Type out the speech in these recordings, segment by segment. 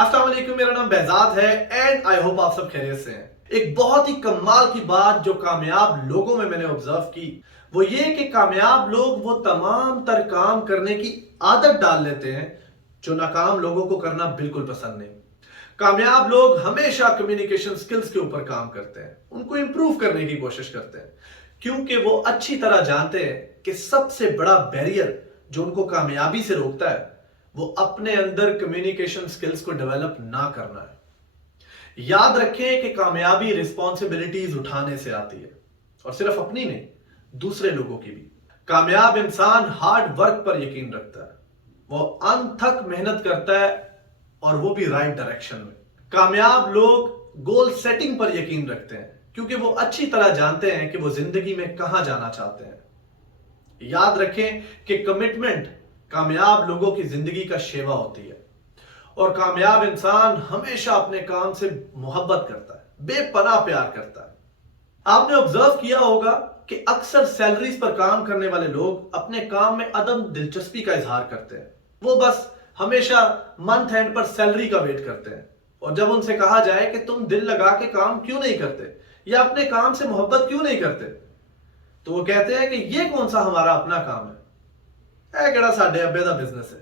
अस्सलाम वालेकुम, मेरा नाम बेहजाद है एंड आई होप आप सब खैरियत से हैं। एक बहुत ही कमाल की बात जो कामयाब लोगों में मैंने ऑब्जर्व की वो ये कि कामयाब लोग वो तमाम तर काम करने की आदत डाल लेते हैं जो नाकाम लोगों को करना बिल्कुल पसंद नहीं। कामयाब लोग हमेशा कम्युनिकेशन स्किल्स के ऊपर काम करते हैं, उनको इंप्रूव करने की कोशिश करते हैं, क्योंकि वो अच्छी तरह जानते हैं कि सबसे बड़ा बैरियर जो उनको कामयाबी से रोकता है वो अपने अंदर कम्युनिकेशन स्किल्स को डेवलप ना करना है। याद रखें कि कामयाबी रिस्पॉन्सिबिलिटीज उठाने से आती है, और सिर्फ अपनी नहीं, दूसरे लोगों की भी। कामयाब इंसान हार्ड वर्क पर यकीन रखता है, वो अनथक मेहनत करता है और वो भी राइट डायरेक्शन में। कामयाब लोग गोल सेटिंग पर यकीन रखते हैं क्योंकि वो अच्छी तरह जानते हैं कि वो जिंदगी में कहां जाना चाहते हैं। याद रखें कि कमिटमेंट कामयाब लोगों की जिंदगी का शेवा होती है, और कामयाब इंसान हमेशा अपने काम से मोहब्बत करता है, बेपनाह प्यार करता है। आपने ऑब्जर्व किया होगा कि अक्सर सैलरीज पर काम करने वाले लोग अपने काम में अदम दिलचस्पी का इजहार करते हैं। वो बस हमेशा मंथ एंड पर सैलरी का वेट करते हैं, और जब उनसे कहा जाए कि तुम दिल लगा के काम क्यों नहीं करते या अपने काम से मोहब्बत क्यों नहीं करते, तो वो कहते हैं कि ये कौन सा हमारा अपना काम है, केड़ा साडे अब्बे दा बिजनेस है।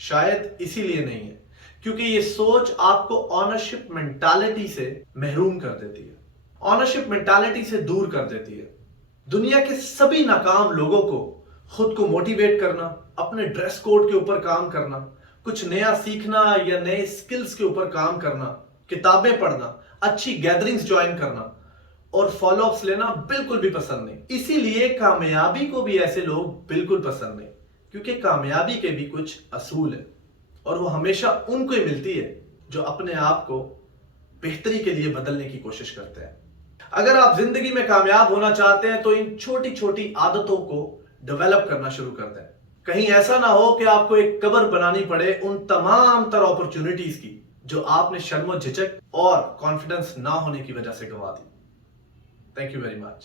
शायद इसीलिए नहीं है क्योंकि ये सोच आपको ऑनरशिप मेंटालिटी से महरूम कर देती है, ऑनरशिप मेंटालिटी से दूर कर देती है। दुनिया के सभी नाकाम लोगों को खुद को मोटिवेट करना, अपने ड्रेस कोड के ऊपर काम करना, कुछ नया सीखना या नए स्किल्स के ऊपर काम करना, किताबें पढ़ना, अच्छी गैदरिंग्स ज्वाइन करना और फॉलो अप्स लेना बिल्कुल भी पसंद नहीं। इसीलिए कामयाबी को भी ऐसे लोग बिल्कुल पसंद नहीं, क्योंकि कामयाबी के भी कुछ असूल है और वो हमेशा उनको ही मिलती है जो अपने आप को बेहतरी के लिए बदलने की कोशिश करते हैं। अगर आप जिंदगी में कामयाब होना चाहते हैं तो इन छोटी छोटी आदतों को डेवलप करना शुरू कर दें। कहीं ऐसा ना हो कि आपको एक कबर बनानी पड़े उन तमाम तरह अपॉर्चुनिटीज की जो आपने शर्मो झिझक और कॉन्फिडेंस ना होने की वजह से गंवा दी। Thank you very much.